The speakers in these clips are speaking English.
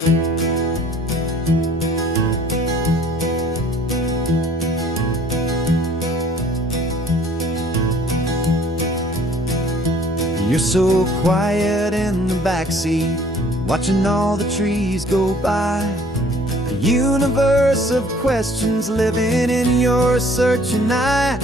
You're so quiet in the backseat, watching all the trees go by. A universe of questions living in your searching eye.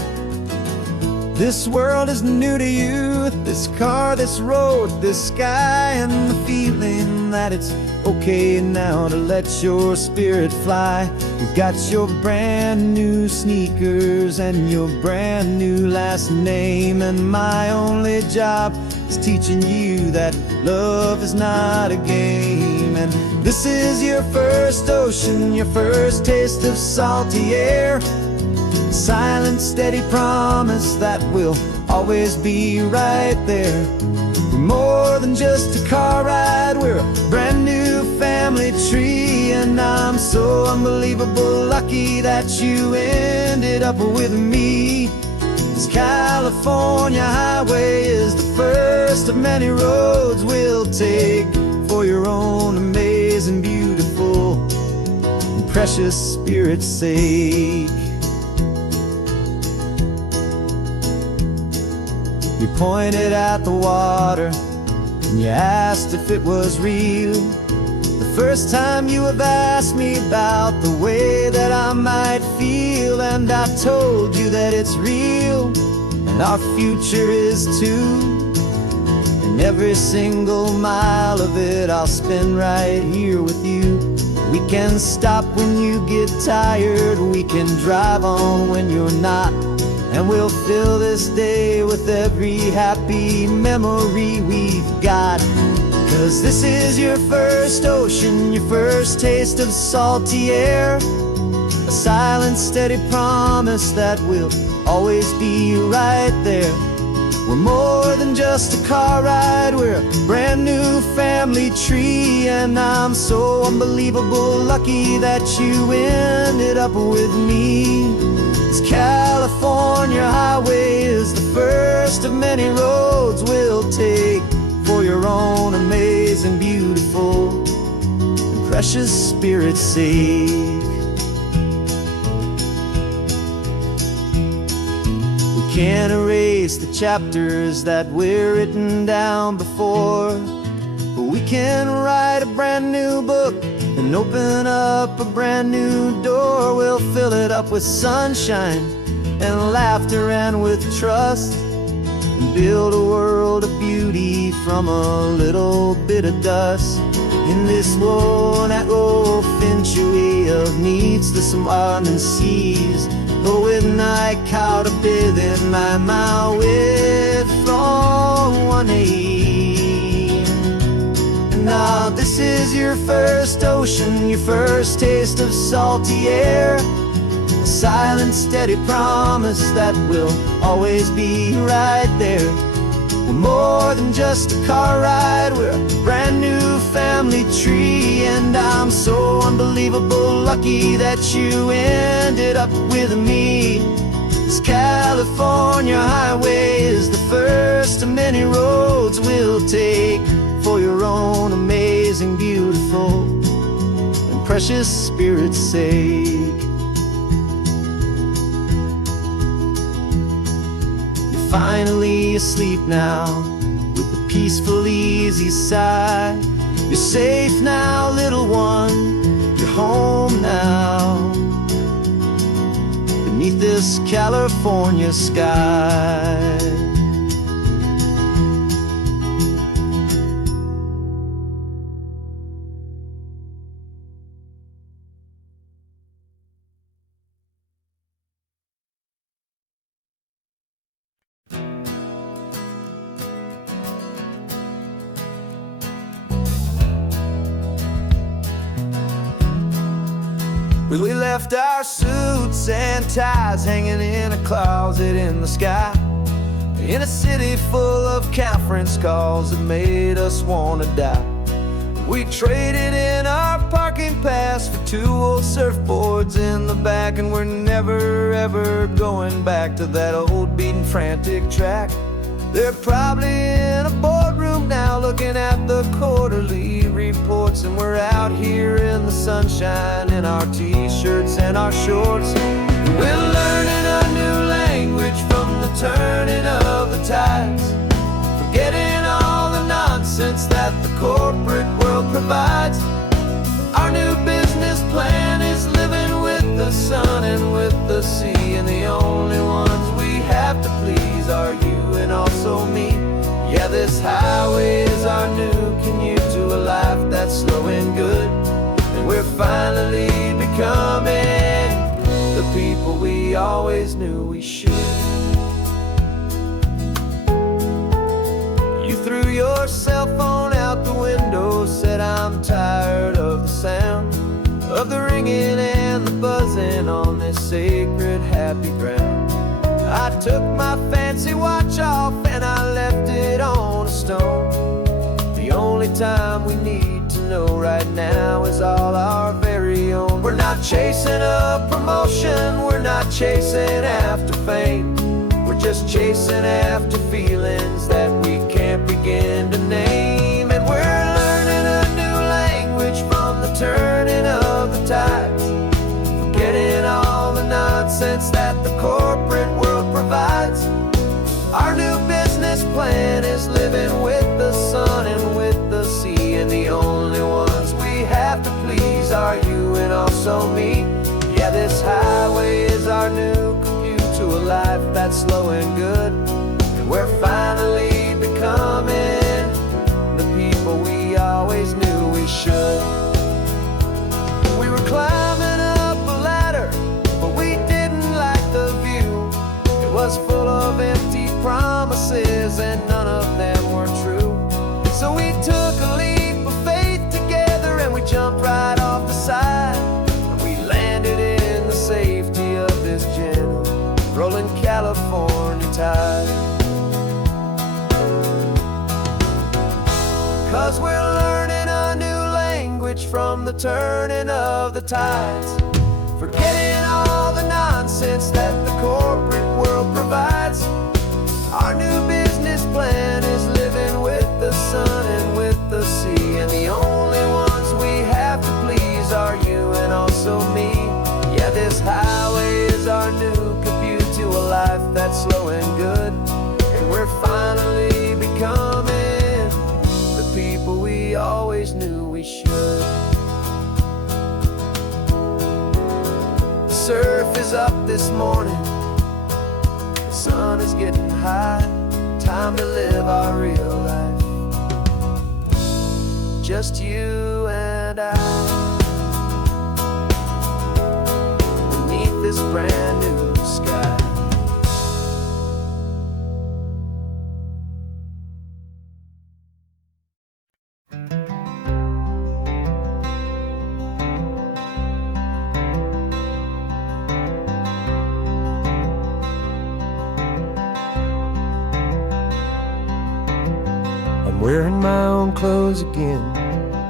This world is new to you, this car, this road, this sky, and the feeling that it's okay now to let your spirit fly. You've got your brand new sneakers and your brand new last name, and my only job is teaching you that love is not a game. And this is your first ocean, your first taste of salty air. Silent, steady promise that we'll always be right there. We're more than just a car ride, we're a brand new family tree. And I'm so unbelievable lucky that you ended up with me. This California highway is the first of many roads we'll take for your own amazing, beautiful, and precious spirit's sake. You pointed at the water and you asked if it was real. The first time you have asked me about the way that I might feel, and I told you that it's real and our future is too. And every single mile of it I'll spend right here with you. We can stop when you get tired, we can drive on when you're not, and we'll fill this day with every happy memory we've got. 'Cause this is your first ocean, your first taste of salty air. A silent, steady promise that we'll always be right there. We're more than just a car ride, we're a brand new family tree. And I'm so unbelievable lucky that you ended up with me. This California highway is the first of many roads we'll take for your own amazing, beautiful, and precious spirit's sake. We can't erase the chapters that were written down before, but we can write a brand new book and open up a brand new door. We'll fill it up with sunshine and laughter and with trust, and build a world of beauty from a little bit of dust. In this world that eventually of needs the surrounding seas, going I caught a bit in my mouth with from one aim. And now this is your first ocean, your first taste of salty air. A silent, steady promise that we'll always be right there. We're more than just a car ride, we're a brand new family tree. And I'm so unbelievable lucky that you ended up with me. This California highway is the first of many roads we'll take for your own amazing, beautiful, and precious spirit's sake. You're finally asleep now with a peaceful, easy sigh. You're safe now, little one, you're home now, beneath this California sky. Well, we left our suits and ties hanging in a closet in the sky, in a city full of conference calls that made us want to die. We traded in our parking pass for 2 old surfboards in the back, and we're never ever going back to that old beaten frantic track They're probably in a boardroom now looking at the quarterly reports, and we're out here in the sunshine in our t-shirts and our shorts. We're learning a new language from the turning of the tides, forgetting all the nonsense that the corporate world provides. Our new business plan is living with the sun and with the sea, and the only ones we have to please are you and also me. Yeah, this highway is our new commute to a life that's slow and good, and we're finally becoming the people we always knew we should. You threw your cell phone out the window, said I'm tired of the sound of the ringing and the buzzing on this sacred happy ground. I took my fancy watch off and I left it on a stone. The only time we need to know right now is all our very own. We're not chasing a promotion, we're not chasing after fame. We're just chasing after feelings that we can't begin to name. And we're learning a new language from the turning of the tides, forgetting all the nonsense that the corporate world provides. Our new business plan is living with the sun and with the sea, and the only ones we have to please are you and also me. Yeah, this highway is our new commute to a life that's slow and good, and we're finally becoming the people we always knew we should. We were climbing up a ladder, but we didn't like the view. It was full of empty promises and none of them were true. So we took a leap of faith together and we jumped right off the side, and we landed in the safety of this gentle rolling California tide. 'Cause we're learning a new language from the turning of the tides, forgetting all the nonsense that the corporate world provides. Our new business plan is living with the sun and with the sea, and the only ones we have to please are you and also me. Yeah, this highway is our new commute to a life that's slow and good, and we're finally becoming the people we always knew we should. The surf is up this morning, the sun is getting high, time to live our real life, just you and I, beneath this brand new sky. I'm wearing my own clothes again,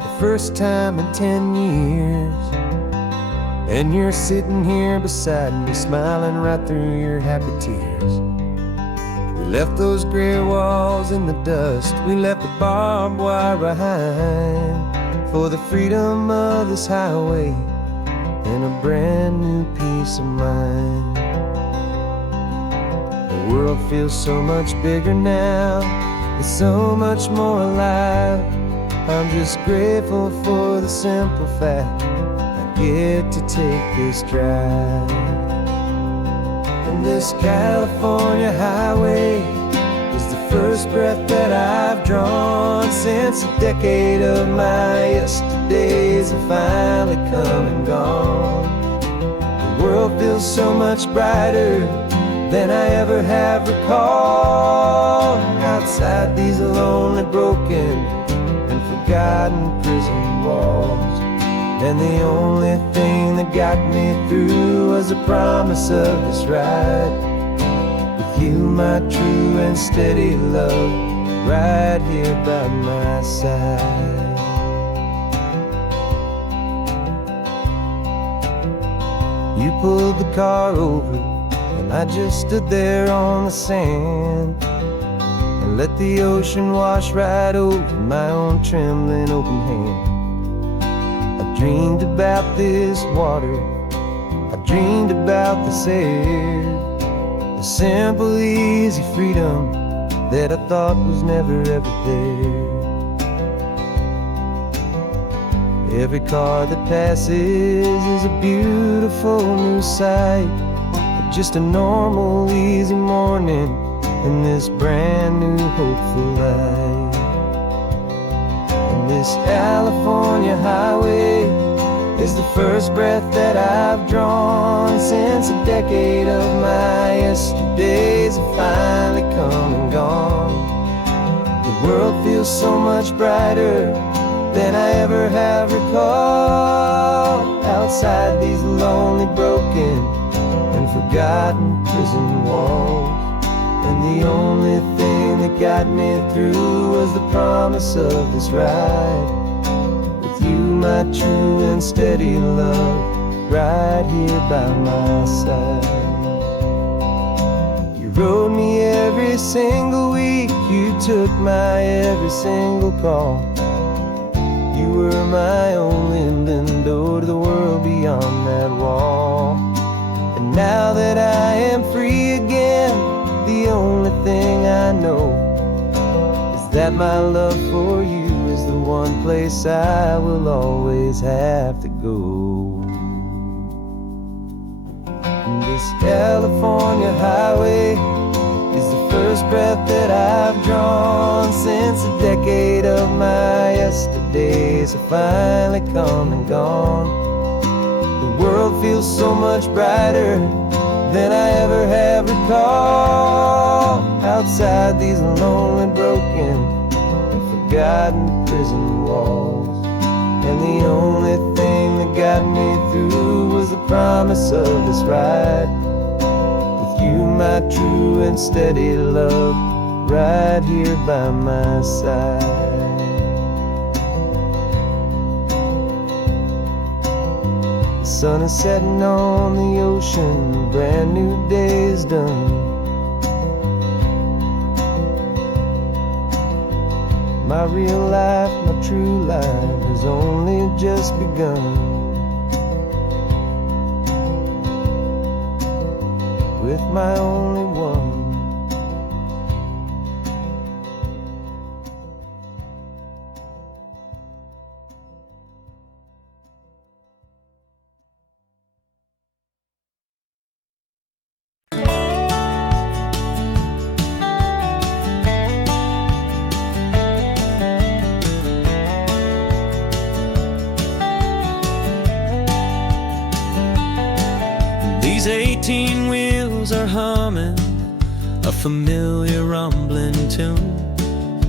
the first time in 10 years. And you're sitting here beside me, smiling right through your happy tears. We left those gray walls in the dust, we left the barbed wire behind, for the freedom of this highway and a brand new peace of mind. The world feels so much bigger now, it's so much more alive. I'm just grateful for the simple fact I get to take this drive. And this California highway is the first breath that I've drawn since a decade of my yesterdays have finally come and gone. The world feels so much brighter than I ever have recalled. Outside these lonely, broken, and forgotten prison walls, and the only thing that got me through was the promise of this ride with you, my true and steady love, right here by my side. You pulled the car over and I just stood there on the sand, let the ocean wash right over my own trembling open hand. I dreamed about this water, I dreamed about this air, the simple, easy freedom that I thought was never ever there. Every car that passes is a beautiful new sight, just a normal, easy morning in this brand new, hopeful life. And this California highway is the first breath that I've drawn since a decade of my yesterdays have finally come and gone. The world feels so much brighter than I ever have recalled, outside these lonely, broken and forgotten prison walls. And the only thing that got me through was the promise of this ride with you, my true and steady love, right here by my side. You rode me every single week, you took my every single call. You were my only window to the world beyond that wall. And now that I am free again, the only thing I know is that my love for you is the one place I will always have to go. And this California highway is the first breath that I've drawn since a decade of my yesterdays have finally come and gone. The world feels so much brighter than I ever have recalled, outside these lonely, broken and forgotten prison walls. And the only thing that got me through was the promise of this ride with you, my true and steady love, right here by my side. The sun is setting on the ocean, a brand new day is done. My real life, my true life has only just begun. With my only one. These 18 wheels are humming a familiar rumbling tune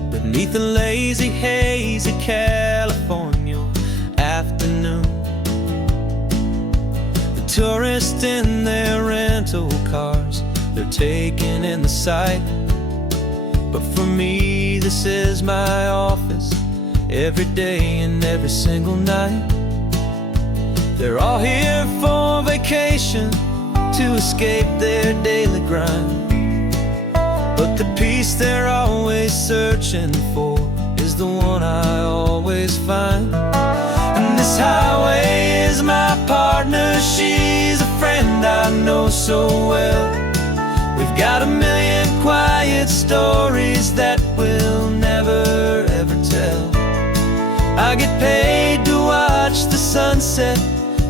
beneath the lazy, hazy California afternoon. The tourists in their rental cars, they're taking in the sight. But for me, this is my office, every day and every single night. They're all here for vacation, to escape their daily grind. But the peace they're always searching for is the one I always find. And this highway is my partner, she's a friend I know so well. We've got a million quiet stories that we'll never ever tell. I get paid to watch the sunset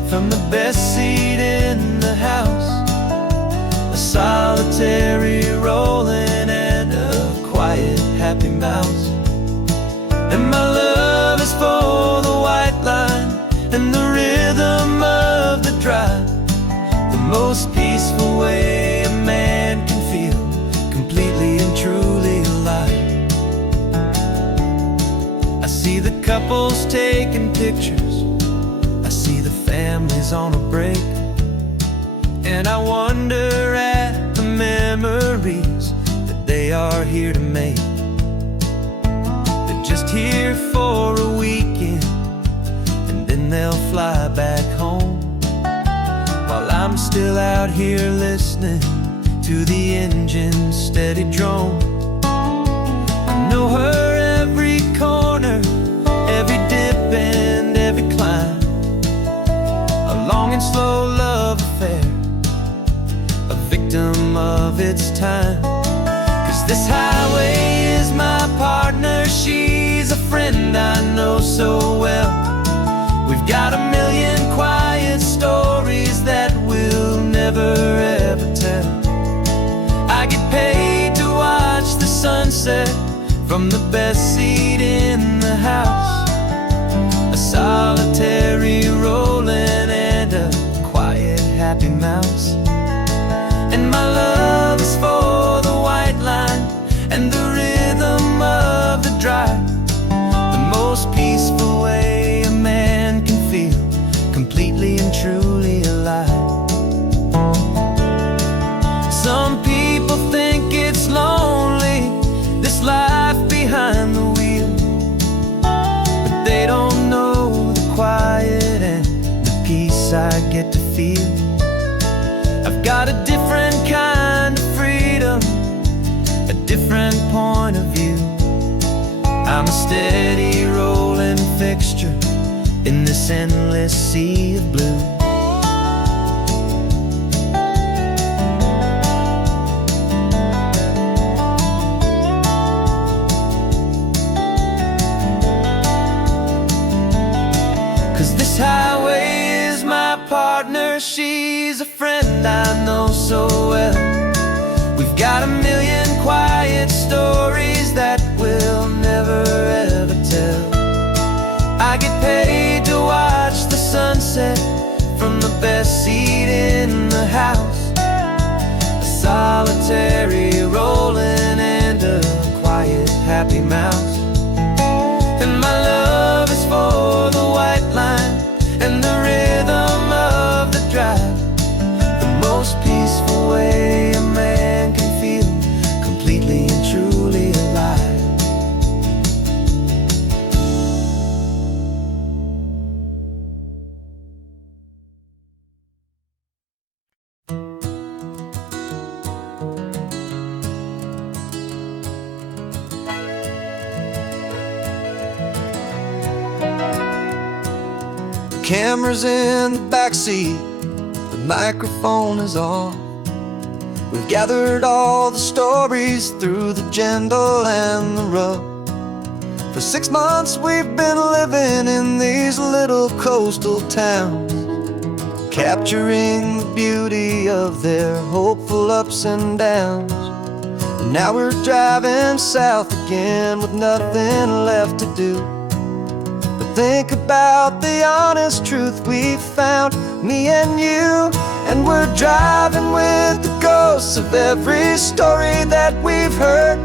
from the best seat in the house, a solitary rolling and a quiet happy mouse. And my love is for the white line and the rhythm of the drive, the most peaceful way a man can feel completely and truly alive. I see the couples taking pictures, I see the families on a break, and I wonder at the memories that they are here to make. They're just here for a weekend, and then they'll fly back home, while I'm still out here listening to the engine's steady drone. know her every corner, every dip and every climb. A long and slow love affair, a victim of its time. 'Cause this highway is my partner, she's a friend I know so well. We've got a million quiet stories that we'll never ever tell. I get paid to watch the sunset from the best seat in the house. A solitary rolling and a quiet happy mouse. And my love is for the white line and the rhythm of the drive. The most peaceful way a man can feel completely and truly alive. Some people think it's lonely, this life behind the wheel, but they don't know the quiet and the peace I get to feel. I've got a different kind of freedom, a different point of view. I'm a steady rolling fixture in this endless sea of blue. 'Cause this highway is my partner, she's a friend I know so well. We've got a million quiet stories that we'll never ever tell. I get paid to watch the sunset from the best seat in the house. A solitary rolling and a quiet happy mouse. And my love is for the white line and the rhythm of the drive. The most peaceful way a man can feel completely and truly alive. Camera's in the backseat, the microphone is on. We've gathered all the stories through the gentle and the rough. For 6 months we've been living in these little coastal towns, capturing the beauty of their hopeful ups and downs. And now we're driving south again with nothing left to do. Think about the honest truth we found, me and you. And we're driving with the ghosts of every story that we've heard,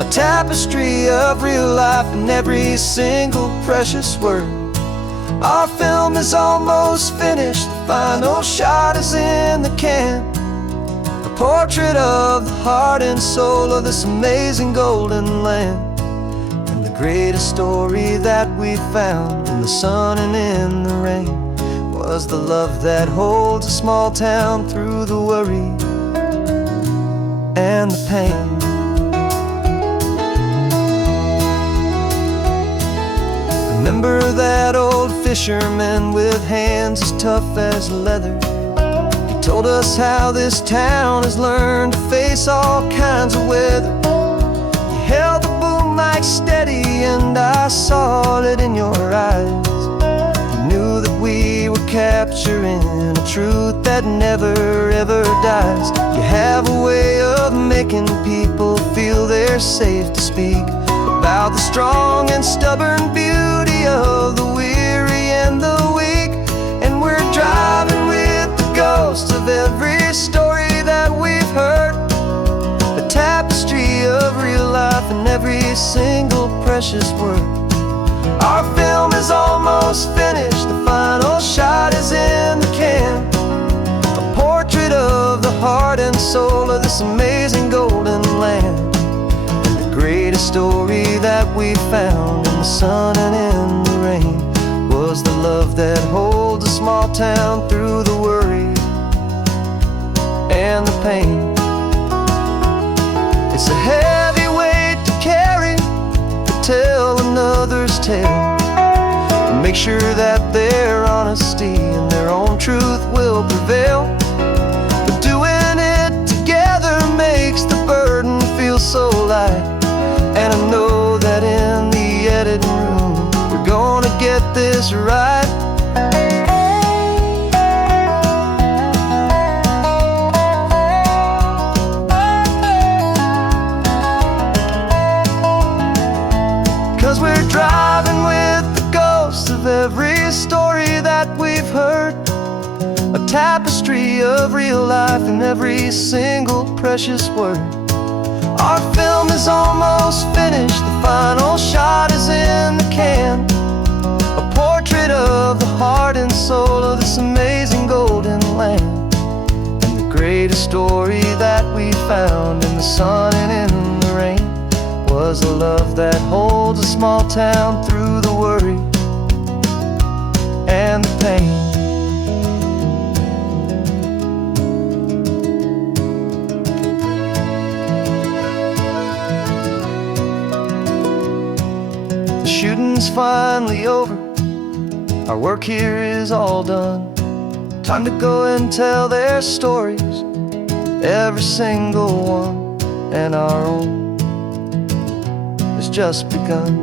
a tapestry of real life and every single precious word. Our film is almost finished, the final shot is in the can, a portrait of the heart and soul of this amazing golden land. Greatest story that we found in the sun and in the rain was the love that holds a small town through the worry and the pain. Remember that old fisherman with hands as tough as leather? He told us how this town has learned to face all kinds of weather. You held the boom mic steady and I saw it in your eyes. You knew that we were capturing a truth that never ever dies. You have a way of making people feel they're safe to speak about the strong and stubborn beauty of the weary and the weak. And we're driving with the ghosts of every story that we've heard, a tapestry of real life and every single precious word. Our film is almost finished, the final shot is in the can, a portrait of the heart and soul of this amazing golden land. And the greatest story that we found in the sun and in the rain was the love that holds a small town through the worry and the pain. It's a heavy weight to carry, tale. Make sure that their honesty and their own truth will prevail. But doing it together makes the burden feel so light. And I know that in the editing room we're gonna get this right. 'Cause we're driving with the ghosts of every story that we've heard, a tapestry of real life in every single precious word. Our film is almost finished, the final shot is in the can, a portrait of the heart and soul of this amazing golden land. And the greatest story that we found in the sun and in the rain was a love that holds a small town through the worry and the pain. The shooting's finally over, our work here is all done. Time to go and tell their stories, every single one, and our own has just begun.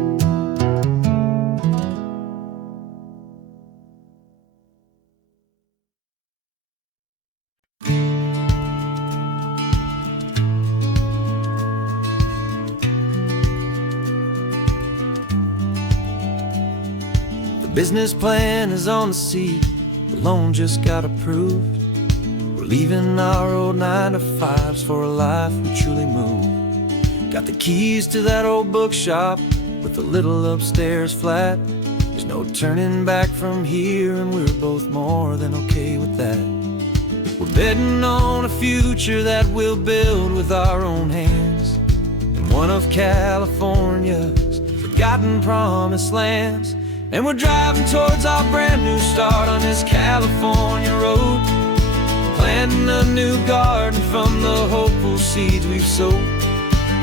The business plan is on the seat, the loan just got approved. We're leaving our old 9-to-5s for a life we truly move. Got the keys to that old bookshop with the little upstairs flat. There's no turning back from here, and we're both more than okay with that. We're betting on a future that we'll build with our own hands in one of California's forgotten promised lands. And we're driving towards our brand new start on this California road, planting a new garden from the hopeful seeds we've sowed.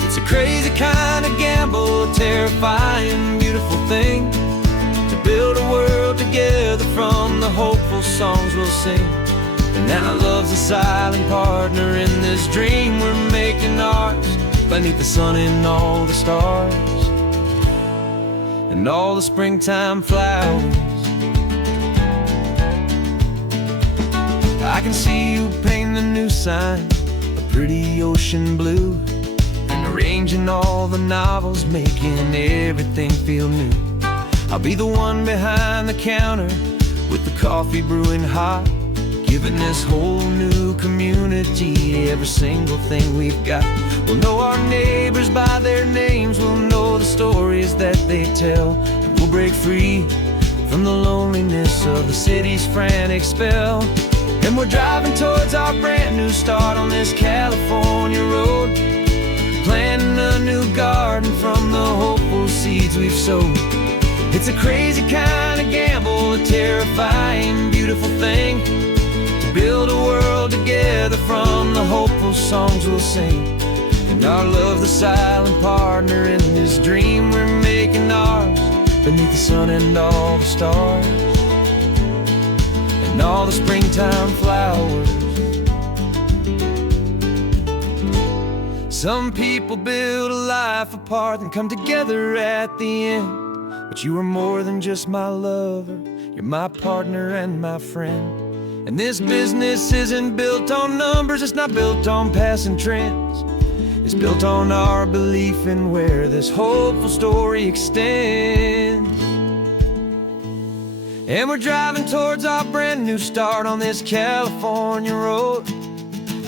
It's a crazy kind of gamble, a terrifying, beautiful thing, to build a world together from the hopeful songs we'll sing. And now love's a silent partner in this dream we're making ours, beneath the sun and all the stars and all the springtime flowers. I can see you painting a new sign, a pretty ocean blue, arranging all the novels, making everything feel new. I'll be the one behind the counter with the coffee brewing hot, giving this whole new community every single thing we've got. We'll know our neighbors by their names, we'll know the stories that they tell, and we'll break free from the loneliness of the city's frantic spell. And we're driving towards our brand new start on this California road, planting a new garden from the hopeful seeds we've sowed. It's a crazy kind of gamble, a terrifying, beautiful thing, to build a world together from the hopeful songs we'll sing. And our love, the silent partner in this dream we're making ours, beneath the sun and all the stars and all the springtime flowers. Some people build a life apart and come together at the end, but you are more than just my lover, you're my partner and my friend. And this business isn't built on numbers, it's not built on passing trends, it's built on our belief in where this hopeful story extends. And we're driving towards our brand new start on this California road,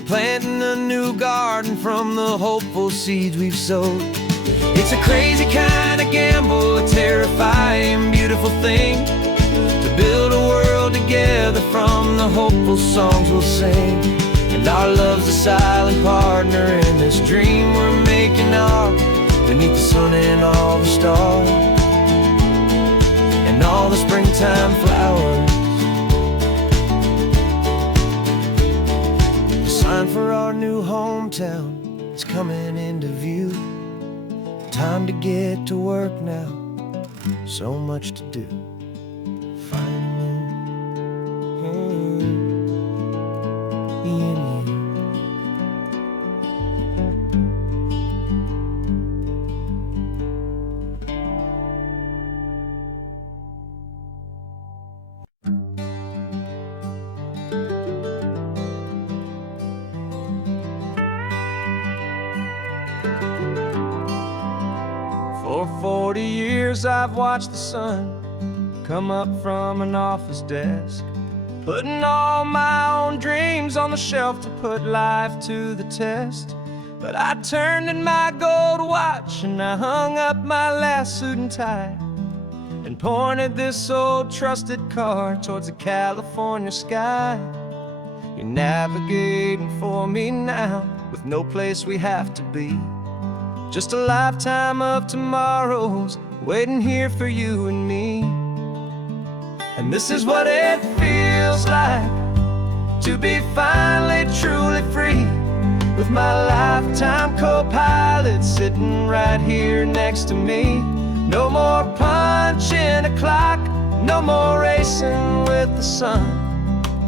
planting a new garden from the hopeful seeds we've sowed. It's a crazy kind of gamble, a terrifying, beautiful thing, to build a world together from the hopeful songs we'll sing. And our love's a silent partner in this dream we're making ours, beneath the sun and all the stars and all the springtime flowers. The sign for our new hometown is coming into view. Time to get to work now, so much to do. Finding in you. For 40 years I've watched the sun come up from an office desk, putting all my own dreams on the shelf to put life to the test. But I turned in my gold watch and I hung up my last suit and tie, and pointed this old trusted car towards the California sky. You're navigating for me now, with no place we have to be. Just a lifetime of tomorrows waiting here for you and me. And this is what it feels like to be finally truly free, with my lifetime co-pilot sitting right here next to me. No more punching a clock, no more racing with the sun.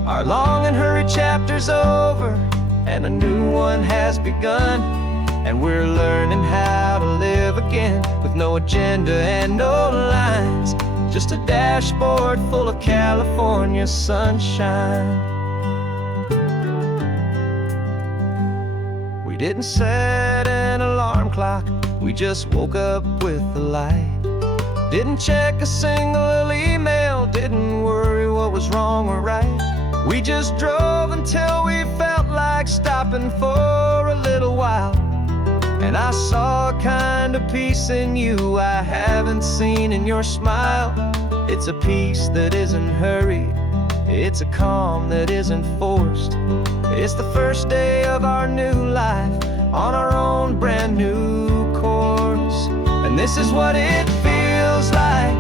Our long and hurried chapter's over and a new one has begun. And we're learning how to live again, with no agenda and no lines, just a dashboard full of California sunshine. We didn't set an alarm clock, we just woke up with the light. Didn't check a single email, didn't worry what was wrong or right. We just drove until we felt like stopping for a little while. And I saw a kind of peace in you I haven't seen in your smile. It's a peace that isn't hurried, it's a calm that isn't forced. It's the first day of our new life on our own brand new course. And this is what it feels like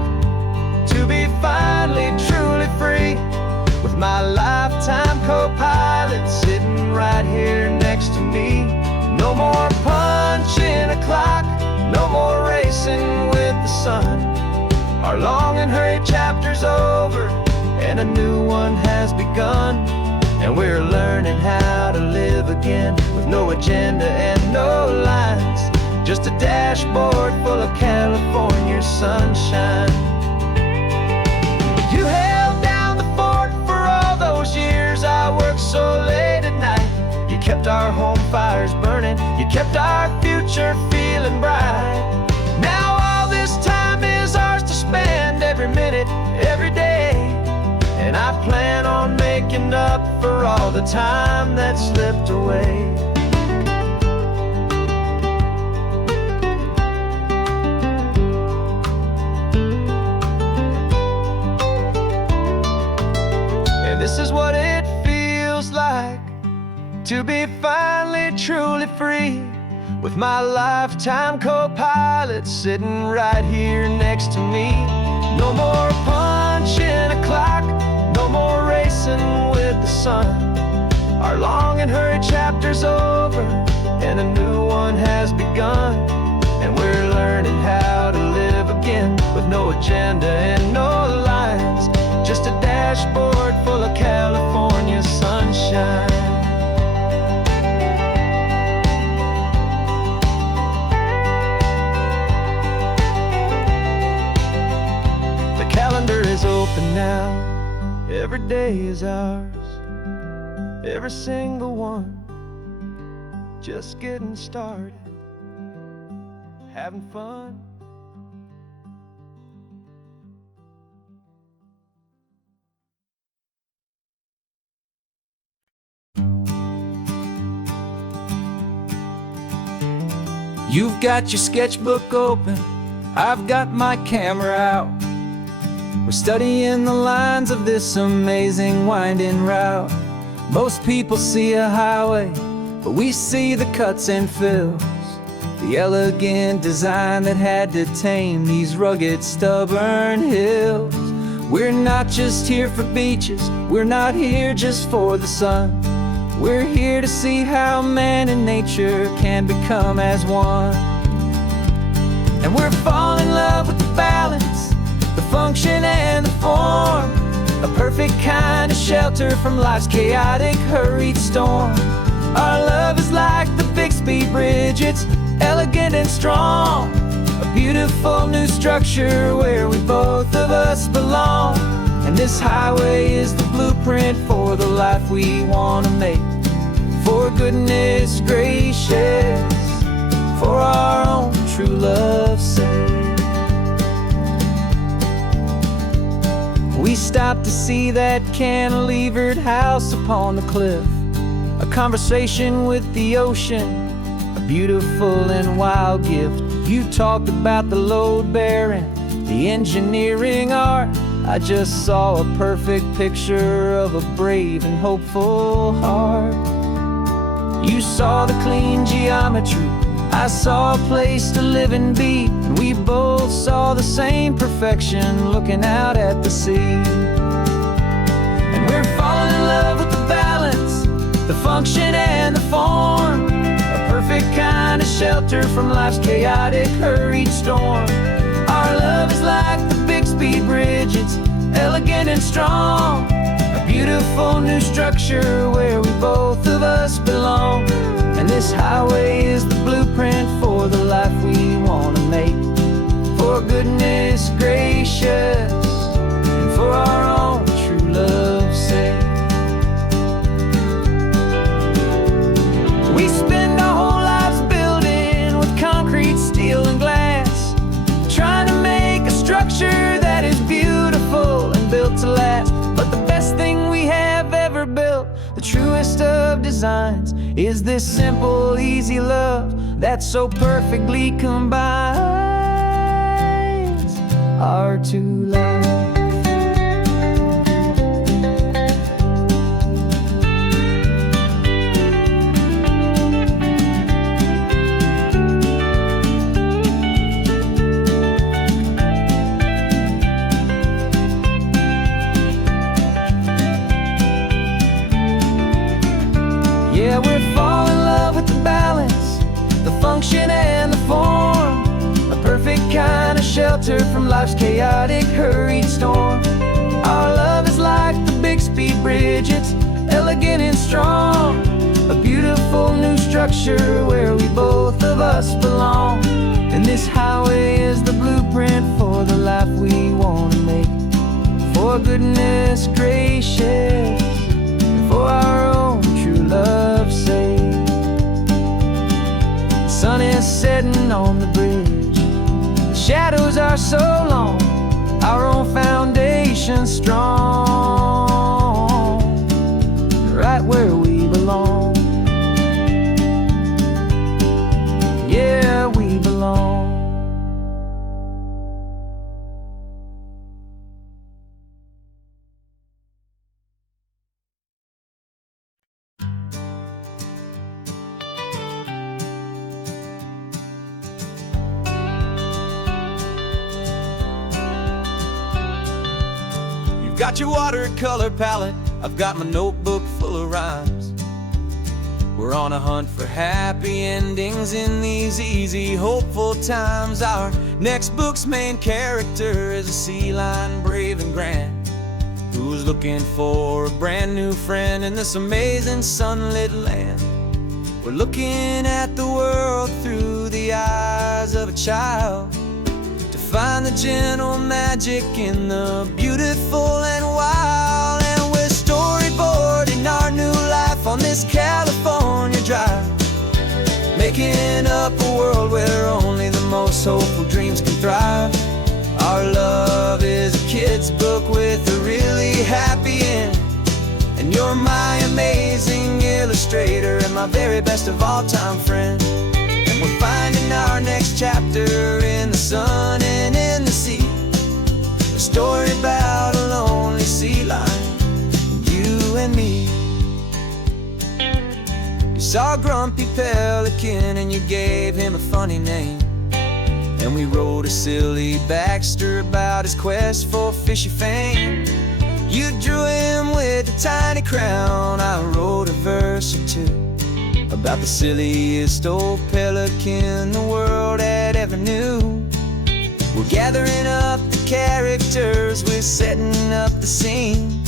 to be finally truly free, with my lifetime co-pilot sitting right here next to me. No more punching a clock, no more racing with the sun. Our long and hurried chapter's over and a new one has begun. And we're learning how to live again, with no agenda and no lines, just a dashboard full of California sunshine. You held down the fort for all those years I worked so late at night. You kept our home fires burning, you kept our future feeling bright. Now all this time is ours to spend, every minute, every day. And I plan on making up for all the time that slipped away. And this is what it feels like to be finally truly free, with my lifetime co-pilot sitting right here next to me. No more punching a clock, no more racing with the sun. Our long and hurried chapter's over and a new one has begun. And we're learning how to live again, with no agenda and no lines, just a dashboard full of California sunshine. Calendar is open now, every day is ours, every single one, just getting started, having fun. You've got your sketchbook open, I've got my camera out. We're studying the lines of this amazing winding route. Most people see a highway, but we see the cuts and fills, the elegant design that had to tame these rugged, stubborn hills. We're not just here for beaches, we're not here just for the sun. We're here to see how man and nature can become as one. And we're falling in love with the balance function and the form, a perfect kind of shelter from life's chaotic, hurried storm. Our love is like the Bixby Bridge, it's elegant and strong, a beautiful new structure where we both of us belong. And this highway is the blueprint for the life we want to make. For goodness gracious, for our own true love's sake. We stopped to see that cantilevered house upon the cliff, a conversation with the ocean, a beautiful and wild gift. You talked about the load bearing, the engineering art. I just saw a perfect picture of a brave and hopeful heart. You saw the clean geometry, I saw a place to live and be, and we both saw the same perfection looking out at the sea. And we're falling in love with the balance, the function and the form, a perfect kind of shelter from life's chaotic, hurried storm. Our love is like the Bixby Bridge, it's elegant and strong, a beautiful new structure where we both of us belong. And this highway is the blueprint for the life we want to make. For goodness gracious, and for our own true love's sake. We spend our whole lives building with concrete, steel, and glass, trying to make a structure that is beautiful and built to last. But the best thing we have ever built, the truest of designs, is this simple, easy love that so perfectly combines our two lives. Yeah, we're falling in love with the balance, the function and the form, a perfect kind of shelter from life's chaotic, hurried storm. Our love is like the Bixby Bridge, it's elegant and strong, a beautiful new structure where we both of us belong. And this highway is the blueprint for the life we want to make. For goodness gracious, for our own true love's sake. The sun is setting on the bridge, the shadows are so long, our own foundation strong, right where we belong. Yeah, we belong. Got your watercolor palette, I've got my notebook full of rhymes. We're on a hunt for happy endings in these easy, hopeful times. Our next book's main character is a sea lion, brave and grand, who's looking for a brand new friend in this amazing sunlit land. We're looking at the world through the eyes of a child, find the gentle magic in the beautiful and wild. And we're storyboarding our new life on this California drive, making up a world where only the most hopeful dreams can thrive. Our love is a kid's book with a really happy end, and you're my amazing illustrator and my very best of all time friend. And we're finding our next chapter in the sun and in the sea, a story about a lonely sea lion, you and me. You saw a grumpy pelican and you gave him a funny name, and we wrote a silly Baxter about his quest for fishy fame. You drew him with a tiny crown, I wrote a verse or two about the silliest old pelican the world had ever knew. We're We're gathering up the characters, we're setting up the scene.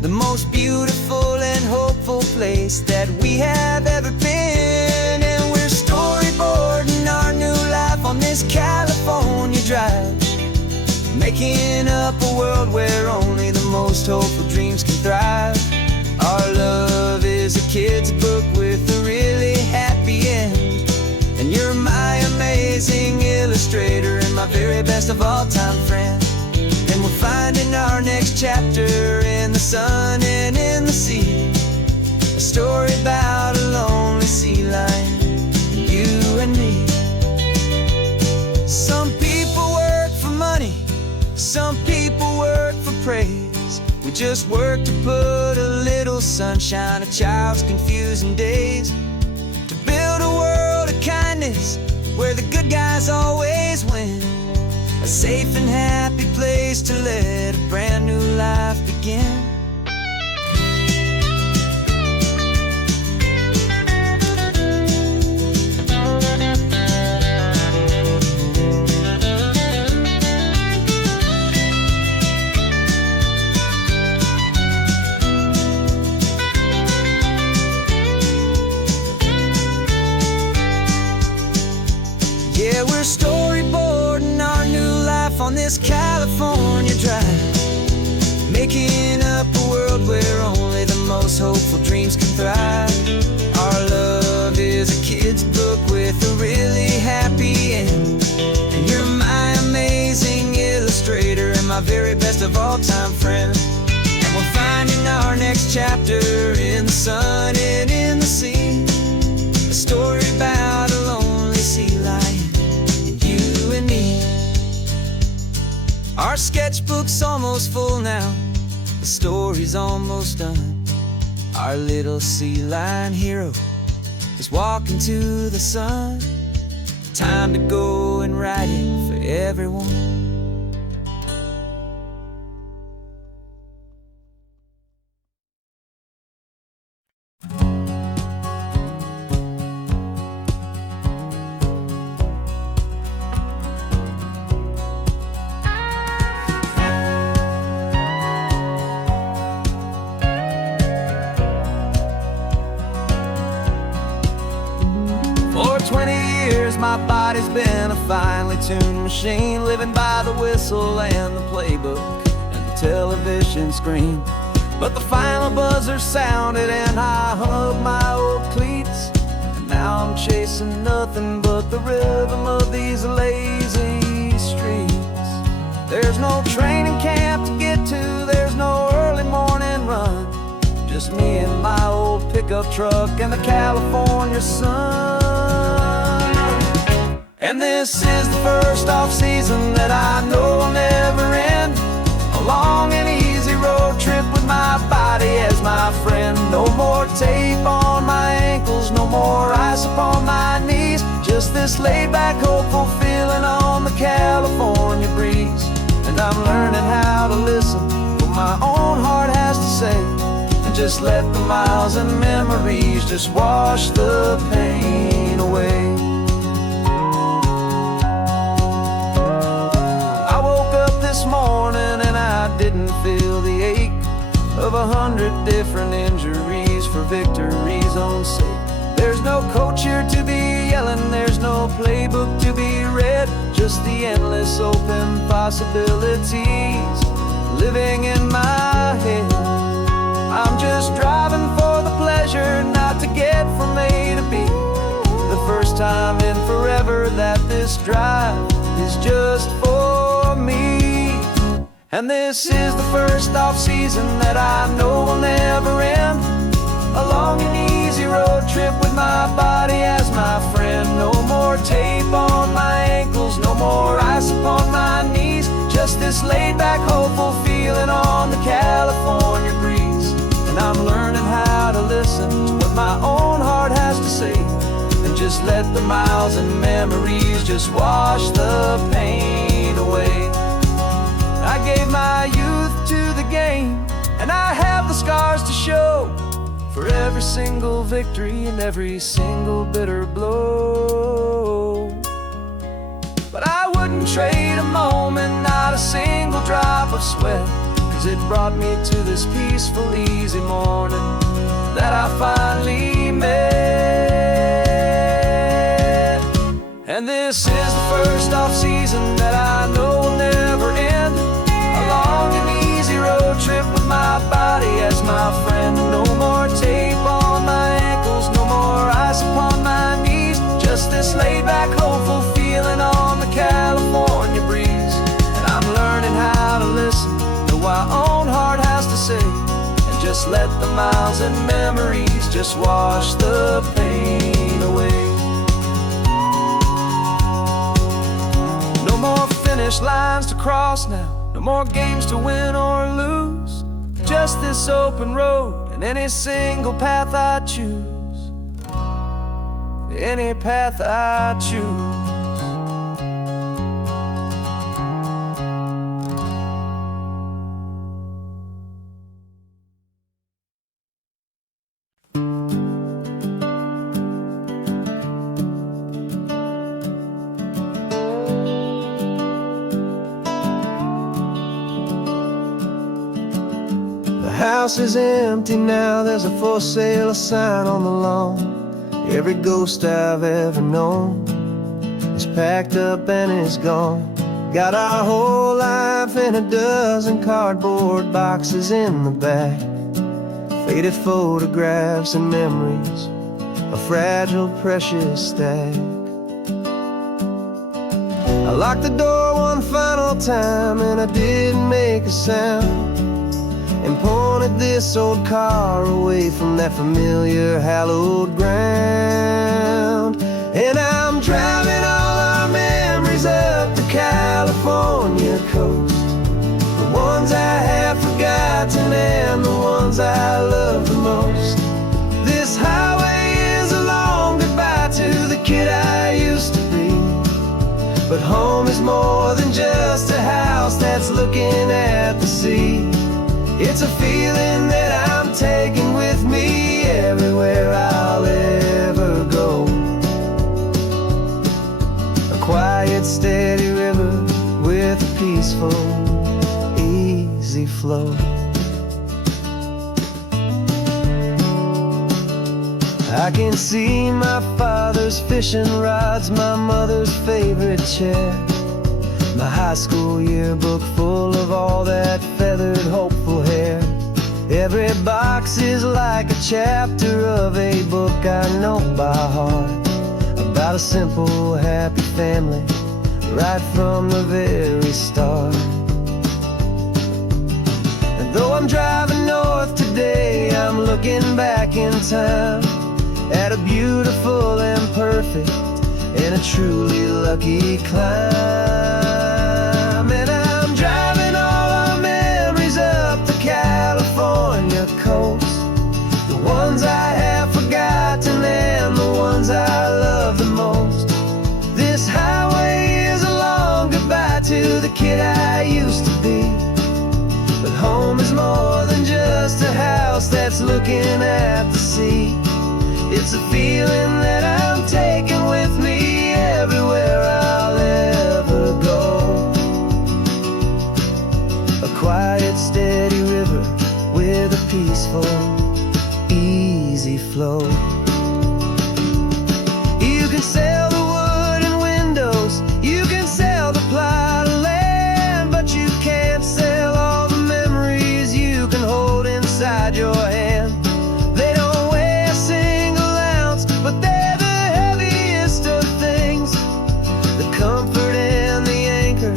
The most beautiful and hopeful place that we have ever been. And we're storyboarding our new life on this California drive, making up a world where only the most hopeful dreams can thrive. Our love is a kid's book with a really happy end, and you're my amazing illustrator and my very best of all time friend. And we're finding our next chapter in the sun and in the sea, a story about a lonely sea lion, you and me. Some people work for money, some people work for praise. We just work to put a little sunshine in a child's confusing days, to build a world of kindness where the good guys always win, a safe and happy place to let a brand new life begin. Yeah, we're storyboarding our new life on this California drive, making up a world where only the most hopeful dreams can thrive. Our love is a kid's book with a really happy end, and you're my amazing illustrator and my very best of all time friend. And we're finding our next chapter in the sun and in the sea, a story about a lonely sea lion, you and me. Our sketchbook's almost full now, the story's almost done. Our little sea lion hero is walking to the sun. Time to go and write it for everyone. For 20 years my body's been a finely tuned machine, living by the whistle and the playbook and the television screen. But the final buzzer sounded and I hung up my old cleats, and now I'm chasing nothing but the rhythm of these lazy streets. There's no training camp to get to, there's no early morning run, just me and my old pickup truck and the California sun. And this is the first off-season that I know will never end, a long and easy road trip with my body as my friend. No more tape on my ankles, no more ice upon my knees, just this laid-back, hopeful feeling on the California breeze. And I'm learning how to listen to what my own heart has to say, and just let the miles and memories just wash the pain away. I woke up this morning and I didn't feel the ache of 100 different injuries for victory's own sake. There's no coach here to be yelling, there's no playbook to be read, just the endless open possibilities living in my head. I'm just driving for the pleasure, not to get from A to B. The first time in forever that this drive is just for me. And this is the first off-season that I know will never end, a long and easy road trip with my body as my friend. No more tape on my ankles, no more ice upon my knees, just this laid-back, hopeful feeling on the California breeze. And I'm learning how to listen to what my own heart has to say, and just let the miles and memories just wash the pain away. I gave my youth to the game, and I have the scars to show for every single victory and every single bitter blow. But I wouldn't wouldn't trade a moment, not a single drop of sweat, 'cause it brought me to this peaceful, easy morning that I finally met. And this is the first off-season that I know will never end. A long and easy road trip with my body as my friend. No more tape on my ankles, no more ice upon my knees. Just this laid-back, hopeful feeling on the California breeze. And I'm learning how to listen to what my own heart has to say, and just let the miles and memories just wash the pain away. No more finish lines to cross now, no more games to win or lose. Just this open road and any single path I choose. Any path I choose. The house is empty now, there's a for sale sign on the lawn. Every ghost I've ever known is packed up and is gone. Got our whole life in a dozen cardboard boxes in the back. Faded photographs and memories, a fragile, precious stack. I locked the door one final time and I didn't make a sound, and pointed this old car away from that familiar hallowed ground. And I'm driving all our memories up the California coast, the ones I have forgotten and the ones I love the most. This highway is a long goodbye to the kid I used to be, but home is more than just a house that's looking at the sea. It's a feeling that I'm taking with me everywhere I'll ever go. A quiet, steady river with a peaceful, easy flow. I can see my father's fishing rods, my mother's favorite chair, my high school yearbook full of all that feathered, hopeful hair. Every box is like a chapter of a book I know by heart, about a simple, happy family right from the very start. And though I'm driving north today, I'm looking back in time at a beautiful and perfect and a truly lucky climb. And I'm driving all our memories up the California coast, the ones I have forgotten and the ones I love the most. This highway is a long goodbye to the kid I used to be, but home is more than just a house that's looking at the sea. It's a feeling that I'm taking with me everywhere I'll ever go. A quiet, steady river with a peaceful, easy flow. You can sell the wood and windows, you can sell the plot of land, but you can't sell all the memories you can hold inside your hand. They don't weigh a single ounce, but they're the heaviest of things, the comfort and the anchor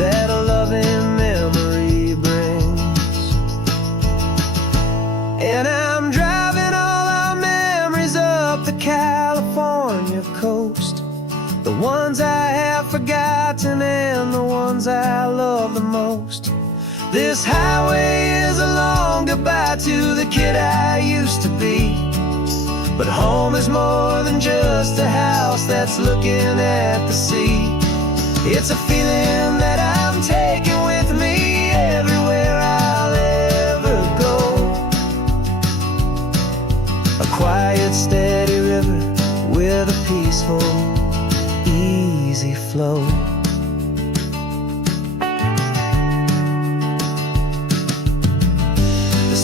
that a loving memory brings. And I'm driving all our memories up the California coast, the ones I have forgotten and the ones I love the most. This highway is a long goodbye to the kid I used to be, but home is more than just a house that's looking at the sea. It's a feeling that I'm taking with me everywhere I'll ever go. A quiet, steady river with a peaceful, easy flow.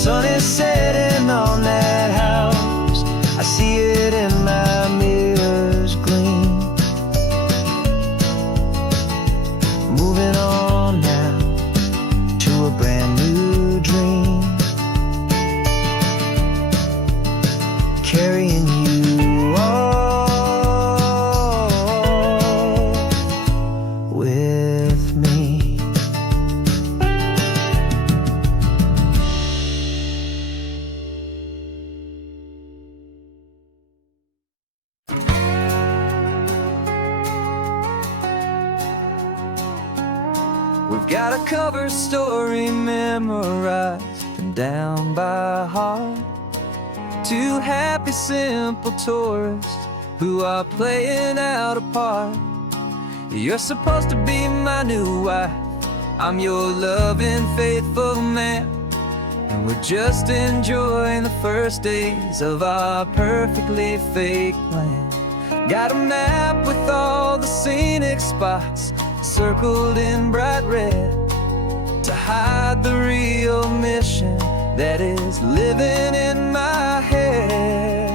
sun is setting on that house. I see it in my mirror's gleam. Moving on now to a brand new dream. Carrying you all with me. We've got a cover story memorized and down by heart. Two happy, simple tourists who are playing out a part. You're supposed to be my new wife, I'm your loving, faithful man, and we're just enjoying the first days of our perfectly fake plan. Got a map with all the scenic spots circled in bright red to hide the real mission that is living in my head.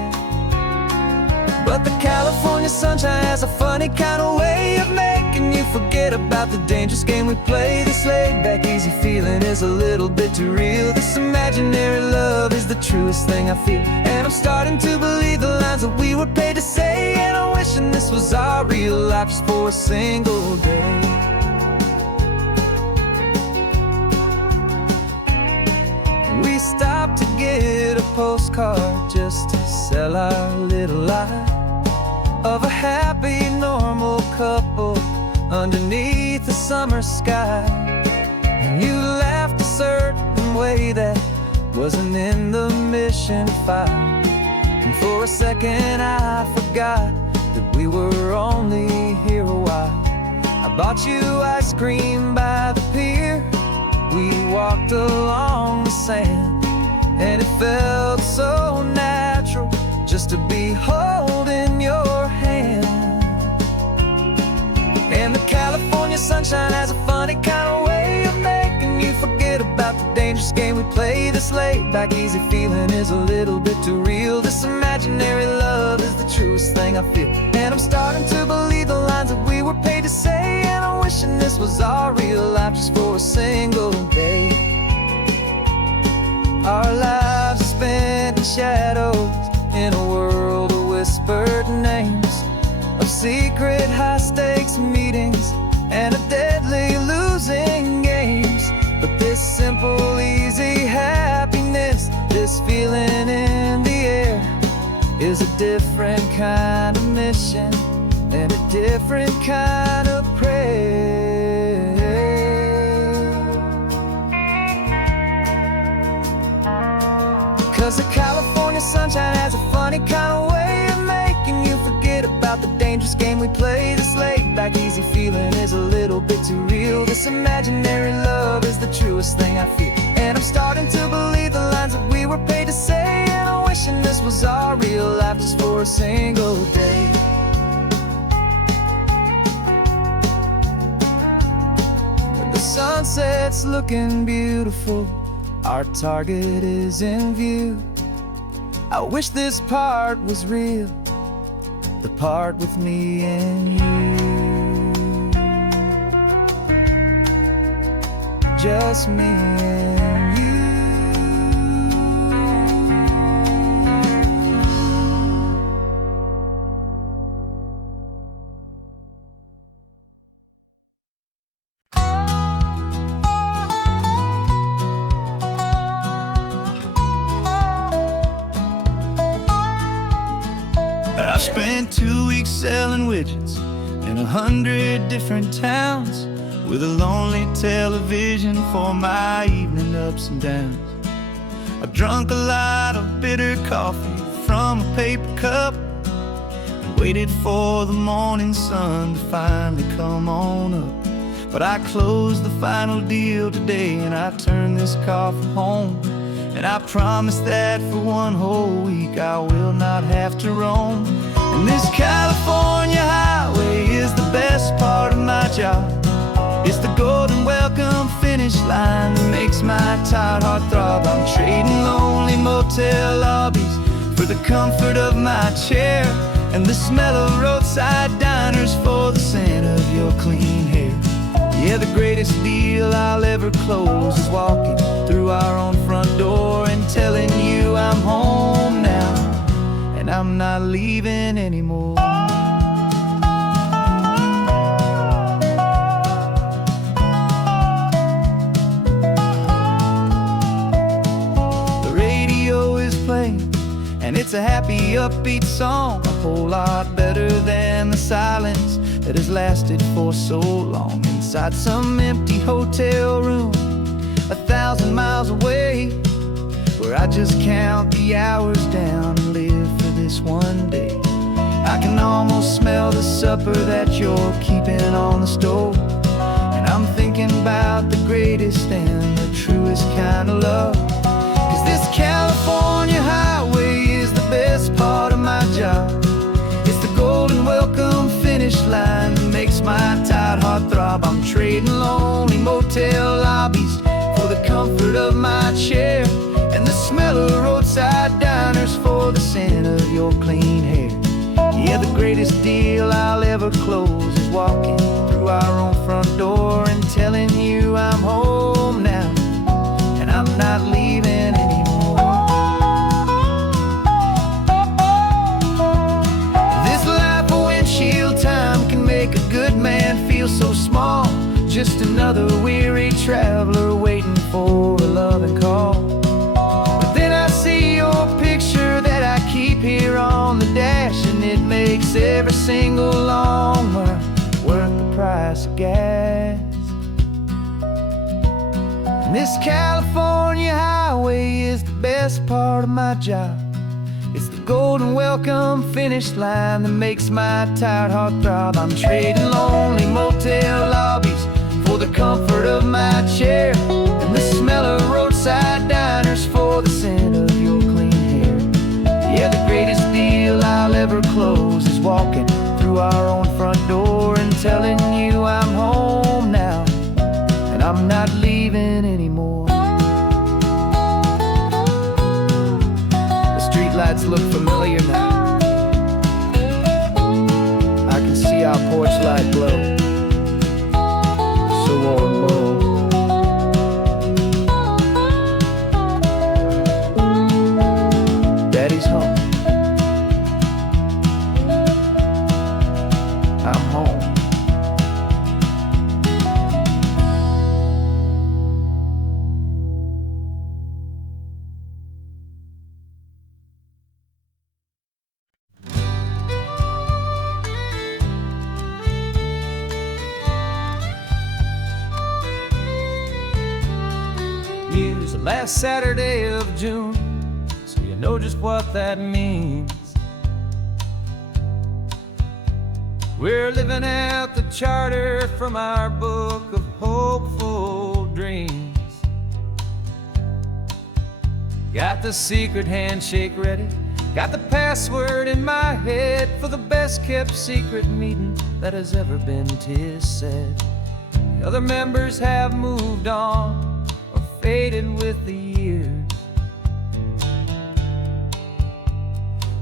But the California sunshine has a funny kind of way of making you forget about the dangerous game we play. This laid-back, easy feeling is a little bit too real. This imaginary love is the truest thing I feel, and I'm starting to believe the lines that we were paid to say. And I'm wishing this was our real life just for a single day. We stopped to get a postcard just to sell our little lie of a happy, normal couple underneath the summer sky. And you laughed a certain way that wasn't in the mission file, and for a second I forgot that we were only here a while. I bought you ice cream by the pier, we walked along the sand, and it felt so natural just to be holding your hand. And the California sunshine has a funny kind of way of making you forget about the dangerous game we play. This laid-back, easy feeling is a little bit too real. This imaginary love is the truest thing I feel, and I'm starting to believe the lines that we were paid to say. And I'm wishing this was our real life just for a single day. Our lives are spent in shadows in a world of whispered names, of secret high-stakes meetings and of deadly losing games. But this simple, easy happiness, this feeling in the air, is a different kind of mission and a different kind of prayer. 'Cause the California sunshine has a funny kind of way of making you forget about the dangerous game we play. This laid-back, easy feeling is a little bit too real. This imaginary love is the truest thing I feel, and I'm starting to believe the lines that we were paid to say. And I'm wishing this was our real life just for a single day. When the sunset's looking beautiful, our target is in view. I wish this part was real, the part with me and you. Just me and you. I spent 2 weeks selling widgets in 100 different towns, with a lonely television for my evening ups and downs. I drunk a lot of bitter coffee from a paper cup and waited for the morning sun to finally come on up. But I closed the final deal today, and I turned this car from home. And I promise that for one whole week I will not have to roam. And this California highway is the best part of my job. It's the golden welcome finish line that makes my tired heart throb. I'm trading lonely motel lobbies for the comfort of my chair and the smell of roadside diners for the scent of your clean hair. Yeah, the greatest deal I'll ever close is walking through our own front door and telling you I'm home now, and I'm not leaving anymore. The radio is playing, and it's a happy, upbeat song, a whole lot better than the silence that has lasted for so long inside some empty hotel room 1,000 miles away, where I just count the hours down and live for this one day. I can almost smell the supper that you're keeping on the stove, and I'm thinking about the greatest and the truest kind of love. 'Cause this California highway is the best part of my job. It's the golden welcome finish line that makes my tired heart throb. I'm trading lonely motel lobbies for the comfort of my chair and the smell of roadside diners for the scent of your clean hair. Yeah, the greatest deal I'll ever close is walking through our own front door and telling you I'm home now, and I'm not leaving anymore. This life of windshield time can make a good man feel so small, just another weary traveler waiting for a loving call. But then I see your picture that I keep here on the dash, and it makes every single long mile worth the price of gas. And this California highway is the best part of my job. It's the golden welcome finish line that makes my tired heart throb. I'm trading lonely motel lobbies for the comfort of my chair and the smell of roadside diners for the scent of your clean hair. Yeah, the greatest deal I'll ever close is walking through our own front door and telling you I'm home now, and I'm not leaving anymore. The streetlights look familiar now. I can see our porch light glow, so warm, bold. Daddy's home. I'm home. Use the last Saturday of June, so you know just what that means. We're living out the charter from our book of hopeful dreams. Got the secret handshake ready, got the password in my head for the best kept secret meeting that has ever been, 'tis said. The other members have moved on or faded with the years,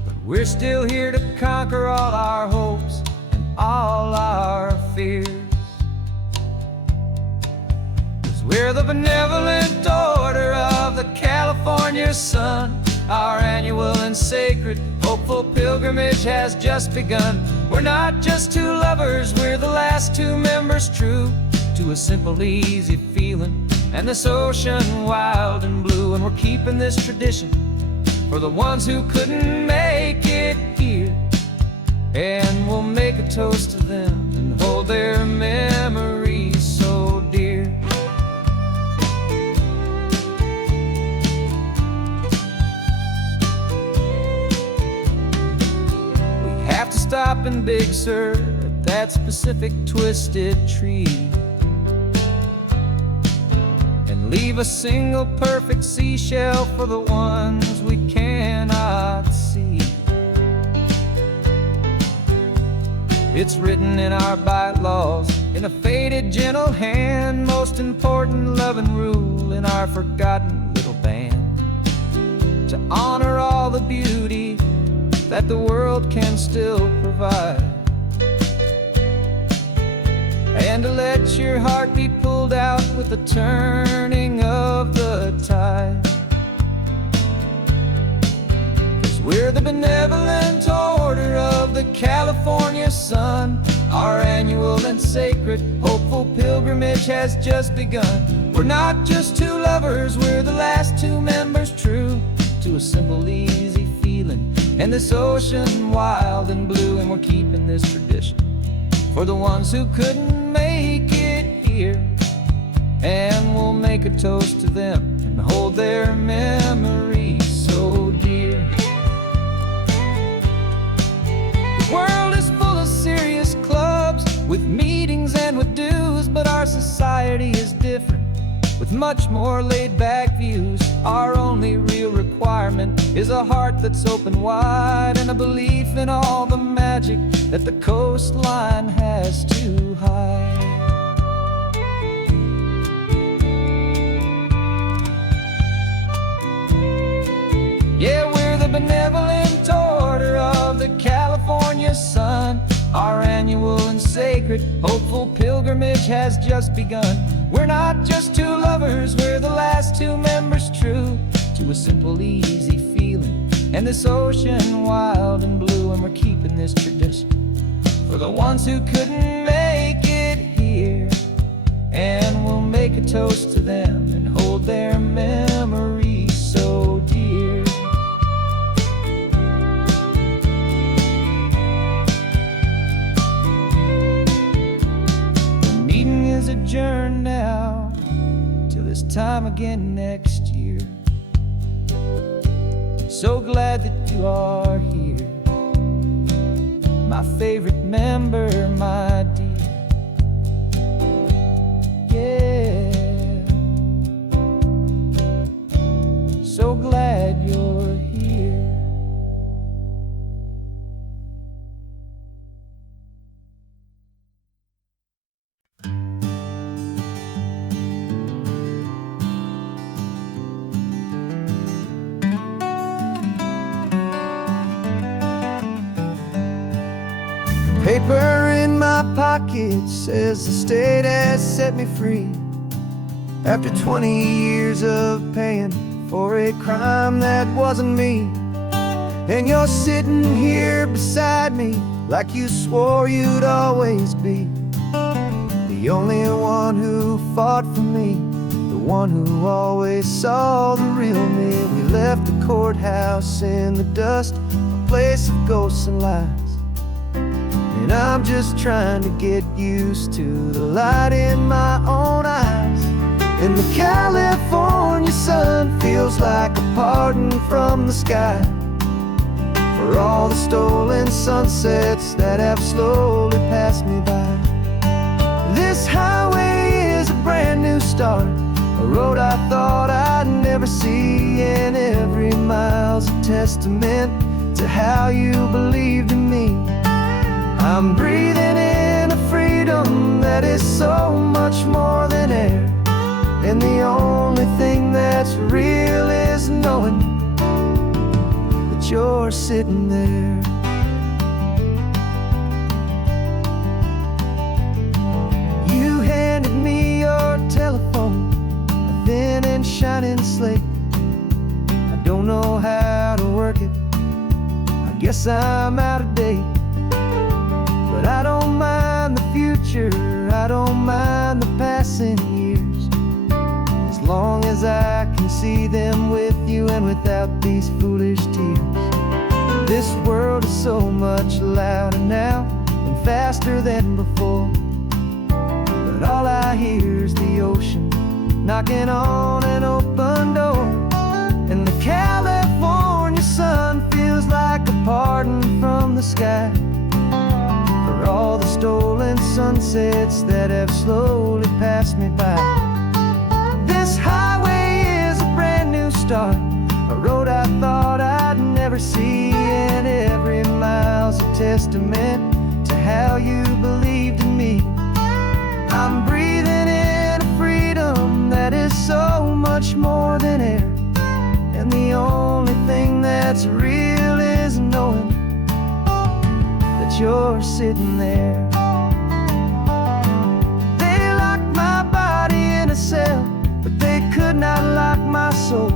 but we're still here to conquer all our hopes and all our fears. 'Cause we're the benevolent order of the California sun. Our annual and sacred hopeful pilgrimage has just begun. We're not just two lovers, we're the last two members true to a simple, easy feeling and this ocean wild and blue. And we're keeping this tradition for the ones who couldn't make it here, and we'll make a toast to them and hold their memories so dear. We have to stop in Big Sur at that specific twisted tree and leave a single perfect seashell for the ones we cannot see. It's written in our bylaws, in a faded gentle hand, most important love and rule in our forgotten little band, to honor all the beauty that the world can still provide, and to let your heart be pulled out with the turning of the tide. 'Cause we're the benevolent order of the California sun. Our annual and sacred hopeful pilgrimage has just begun. We're not just two lovers, we're the last two members true to a simple, easy feeling, and this ocean wild and blue. And we're keeping this tradition for the ones who couldn't make it here, and we'll make a toast to them and hold their memories so dear. The world is full of serious clubs with meetings and with dues, but our society is different with much more laid-back views. Our only real requirement is a heart that's open wide, and a belief in all the magic that the coastline has to hide. Yeah, we're the benevolent order of the California sun. Our annual and sacred hopeful pilgrimage has just begun. We're not just two lovers, we're the last two members true to a simple, easy feeling, and this ocean wild and blue. And we're keeping this tradition for the ones who couldn't make it here, and we'll make a toast to them and hold their memories so dear. The meeting is adjourned now till this time again next year. So glad that you are here, my favorite member, my dear. Yeah, so glad you're here. Paper in my pocket says the state has set me free after 20 years of paying for a crime that wasn't me. And you're sitting here beside me like you swore you'd always be the only one who fought for me, the one who always saw the real me. We left the courthouse in the dust, a place of ghosts and lies. And I'm just trying to get used to the light in my own eyes. And the California sun feels like a pardon from the sky for all the stolen sunsets that have slowly passed me by. This highway is a brand new start, a road I thought I'd never see, and every mile's a testament to how you believed in me. I'm breathing in a freedom that is so much more than air, and the only thing that's real is knowing that you're sitting there. You handed me your telephone, a thin and shining slate. I don't know how to work it, I guess I'm out of date. But I don't mind the future, I don't mind the passing years, as long as I can see them with you and without these foolish tears. This world is so much louder now and faster than before, but all I hear is the ocean knocking on an open door. And the California sun feels like a pardon from the sky for all the stolen sunsets that have slowly passed me by. This highway is a brand new start, a road I thought I'd never see, and every mile's a testament to how you believed in me. I'm breathing in a freedom that is so much more than air. And the only thing that's real is knowing that you're sitting there. They locked my body in a cell, but they could not lock my soul.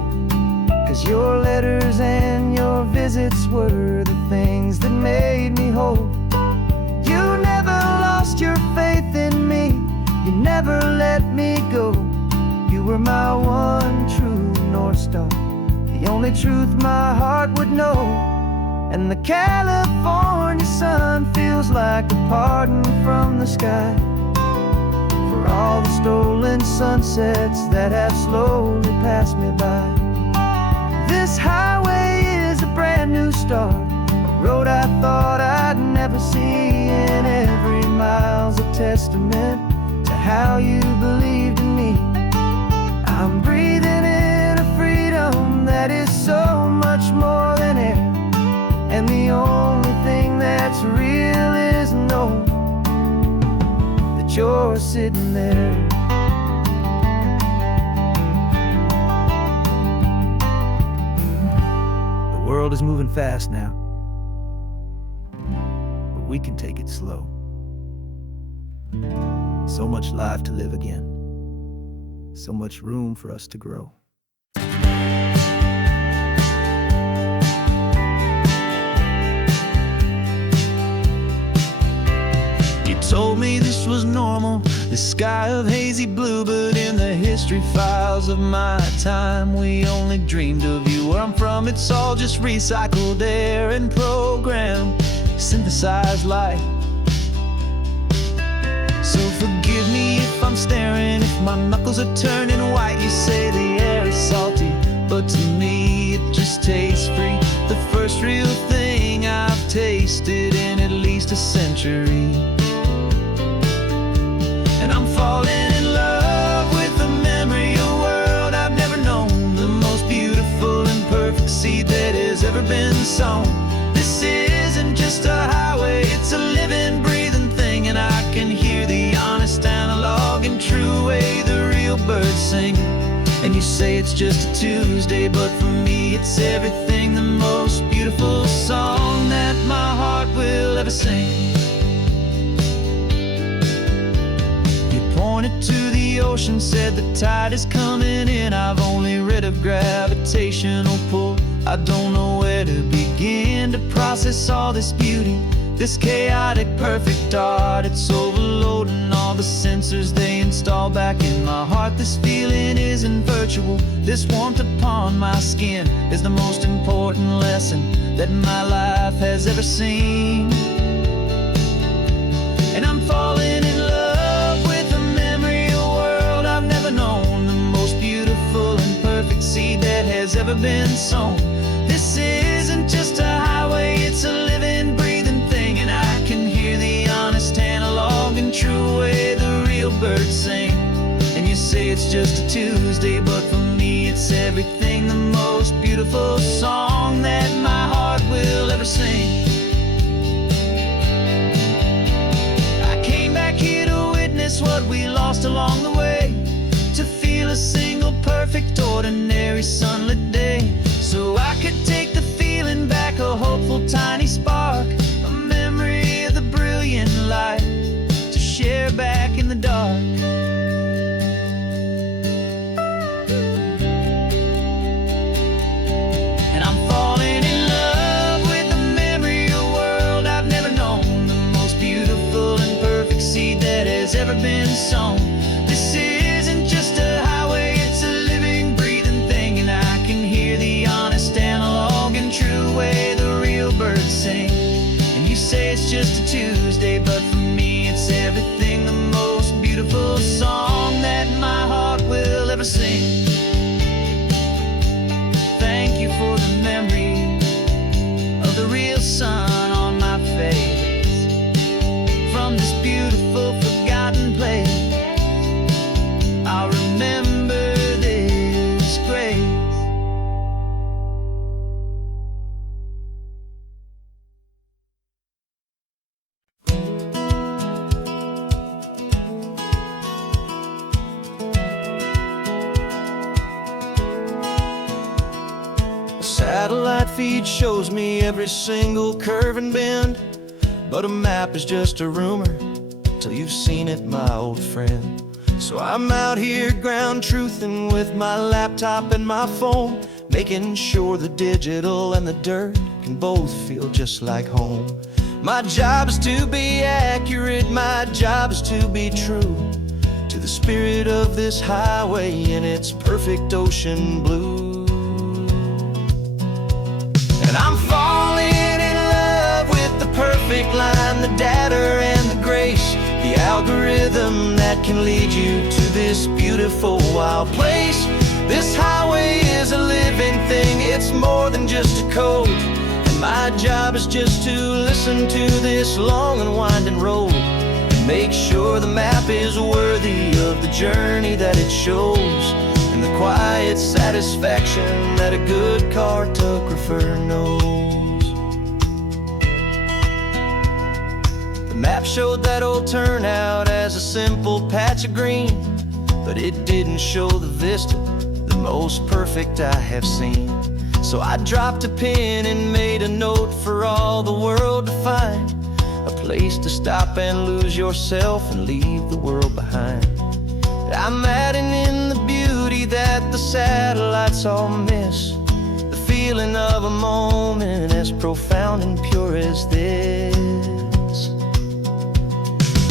'Cause your letters and your visits were the things that made me whole. You never lost your faith in me, you never let me go. You were my one true North Star, the only truth my heart would know. And the California sun feels like a pardon from the sky for all the stolen sunsets that have slowly passed me by. This highway is a brand new start, a road I thought I'd never see, and every mile's a testament to how you believed in me. I'm breathing in a freedom that is so much more than air, and the only thing that's real is knowing that you're sitting there. The world is moving fast now, but we can take it slow. So much life to live again, so much room for us to grow. You told me this was normal, the sky of hazy blue, but in the history files of my time, we only dreamed of you. Where I'm from, it's all just recycled air and programmed, synthesized light. So forgive me if I'm staring, if my knuckles are turning white. You say the air is salty, but to me it just tastes free. The first real thing I've tasted in at least a century. And I'm falling in love with the memory of a world I've never known, the most beautiful and perfect seed that has ever been sown. This isn't just a highway, it's a living, breathing thing, and I can hear the honest analog and true way the real birds sing. And you say it's just a Tuesday, but for me it's everything, the most beautiful song that my heart will ever sing. Pointed to the ocean, said the tide is coming in. I've only read of gravitational pull, I don't know where to begin to process all this beauty, this chaotic perfect art. It's overloading all the sensors they install back in my heart. This feeling isn't virtual, this warmth upon my skin is the most important lesson that my life has ever seen. And I'm falling in love with the memory of a world I've never known, the most beautiful and perfect seed that has ever been sown. This isn't just a highway, it's a living, breathing thing, and I can hear the honest analog and true way the real birds sing. And you say it's just a Tuesday, but for me it's everything, the most beautiful song that my heart will ever sing. What we lost along the way, to feel a single perfect ordinary sunlit day, so I could take the feeling back, a hopeful tiny spark, a memory of the brilliant light to share back in the dark. And I'm falling in love with the memory of a world I've never known, the most beautiful and perfect seed that has ever been sown. This isn't just a highway, it's a living, breathing thing, and I Satellite feed shows me every single curve and bend, but a map is just a rumor till you've seen it, my old friend. So I'm out here ground truthing with my laptop and my phone, making sure the digital and the dirt can both feel just like home. My job is to be accurate, my job is to be true to the spirit of this highway in its perfect ocean blue. And I'm falling in love with the perfect line, the data and the grace, the algorithm that can lead you to this beautiful wild place. This highway is a living thing, it's more than just a code. And my job is just to listen to this long and winding road and make sure the map is worthy of the journey that it shows, and the quiet satisfaction that a good cartographer knows. The map showed that old turnout as a simple patch of green, but it didn't show the vista, the most perfect I have seen. So I dropped a pin and made a note for all the world to find, a place to stop and lose yourself and leave the world behind. I'm adding in the beauty that the satellites all miss, the feeling of a moment as profound and pure as this.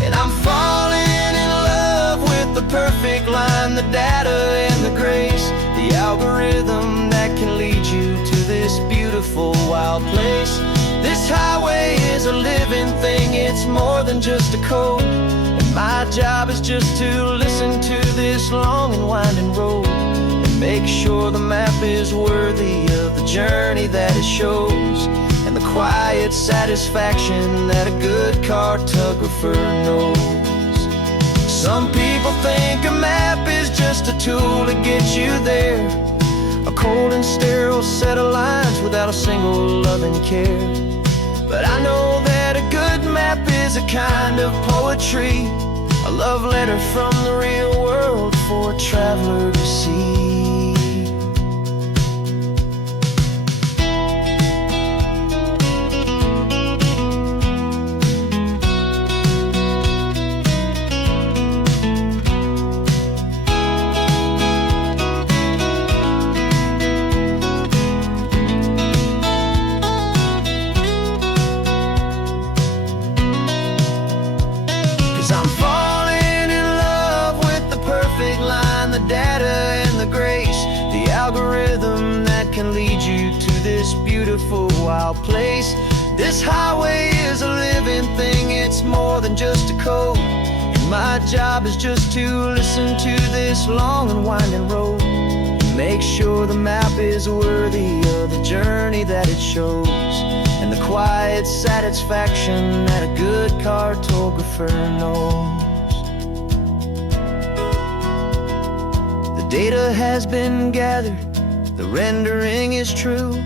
And I'm falling in love with the perfect line, the data and the grace, the algorithm that can lead you to this beautiful wild place. This highway is a living thing, it's more than just a code. And my job is just to listen to this long and winding road and make sure the map is worthy of the journey that it shows, and the quiet satisfaction that a good cartographer knows. Some people think a map is just a tool to get you there, a cold and sterile set of lines without a single loving care. But I know that a good map is a kind of poetry, a love letter from the real world for a traveler to see. I'm falling in love with the perfect line, the data and the grace, the algorithm that can lead you to this beautiful wild place. This highway is a living thing, it's more than just a code. And my job is just to listen to this long and winding road and make sure the map is worthy of the journey that it shows, and the quiet satisfaction that a good cartographer knows. The data has been gathered, the rendering is true.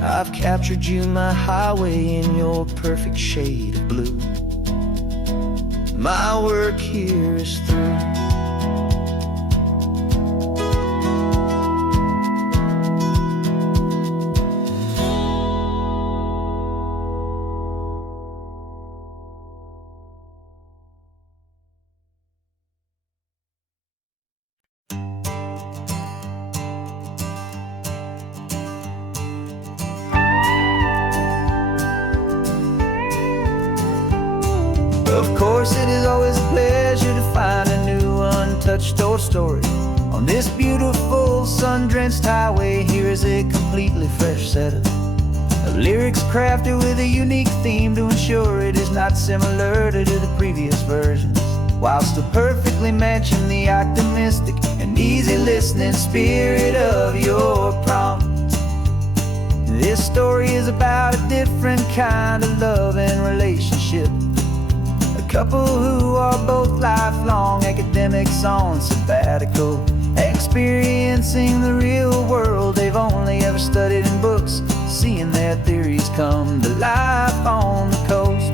I've captured you, my highway, in your perfect shade of blue. My work here is through. Of course, it is always a pleasure to find a new untouched old story. On this beautiful sun-drenched highway, here is a completely fresh set of lyrics crafted with a unique theme to ensure it is not similar to the previous versions, while still perfectly matching the optimistic and easy listening spirit of your prompt. This story is about a different kind of love and relationship, a couple who are both lifelong academics on sabbatical, experiencing the real world they've only ever studied in books, seeing their theories come to life on the coast.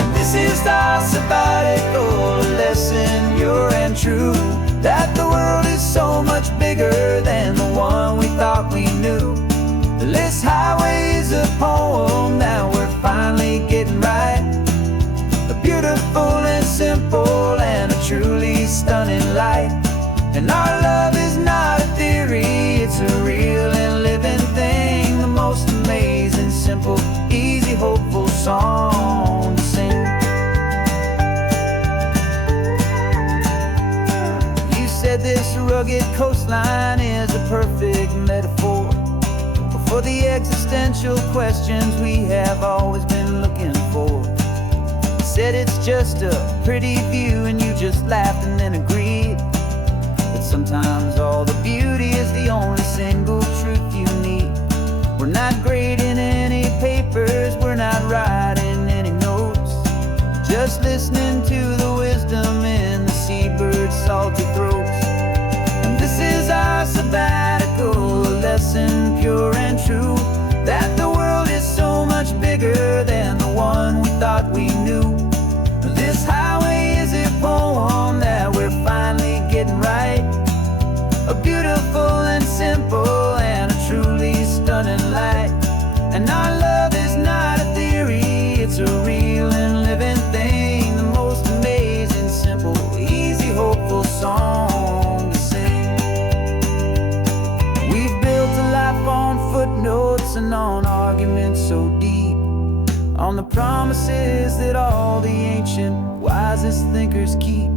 And this is our sabbatical lesson, pure and true. that the world is so much bigger than the one we thought we knew. This highway is a poem that we're finally getting right. A beautiful and simple and a truly stunning light. And our love is not a theory, it's a real and living thing. The most amazing, simple, easy, hopeful song to sing. You said this rugged coastline is a perfect metaphor for the existential questions we have always been looking for. You said it's just a pretty view and you just laughed and then agreed that sometimes all the beauty is the only single truth you need. We're not grading any papers, we're not writing any notes, just listening to the wisdom in the seabird's salty throats. And this is our sabbatical, a lesson pure and true, that the world is so much bigger than the one we thought we knew. This highway is a poem that we're finally getting right. A beautiful and simple and a truly stunning light. And our love is not a theory, it's a real and living thing. The most amazing, simple, easy, hopeful song to sing. We've built a life on footnotes and on arguments so deep, on the promises that all the ancient, wisest thinkers keep.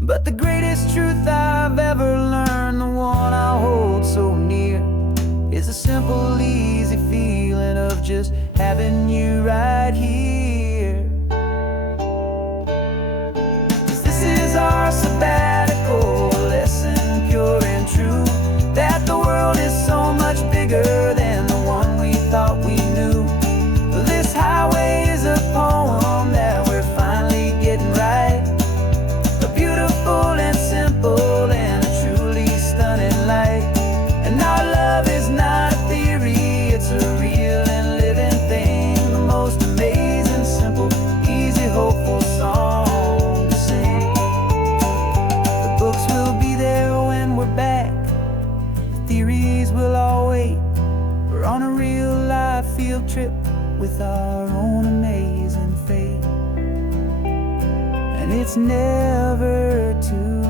But the greatest truth I've ever learned, the one I hold so near, is a simple, easy feeling of just having you right here. 'Cause this is our sabbatical, lesson pure and true, that the world is so much bigger than the one we thought we knew. This highway is a poem that we're finally getting right. A beautiful and simple and a truly stunning light. And our love is not a theory, it's a real and living thing. The most amazing, simple, easy, hopeful song to sing. The books will be there when we're back, the theories will all wait. We're on a real life field trip with our own amazing fate. And it's never too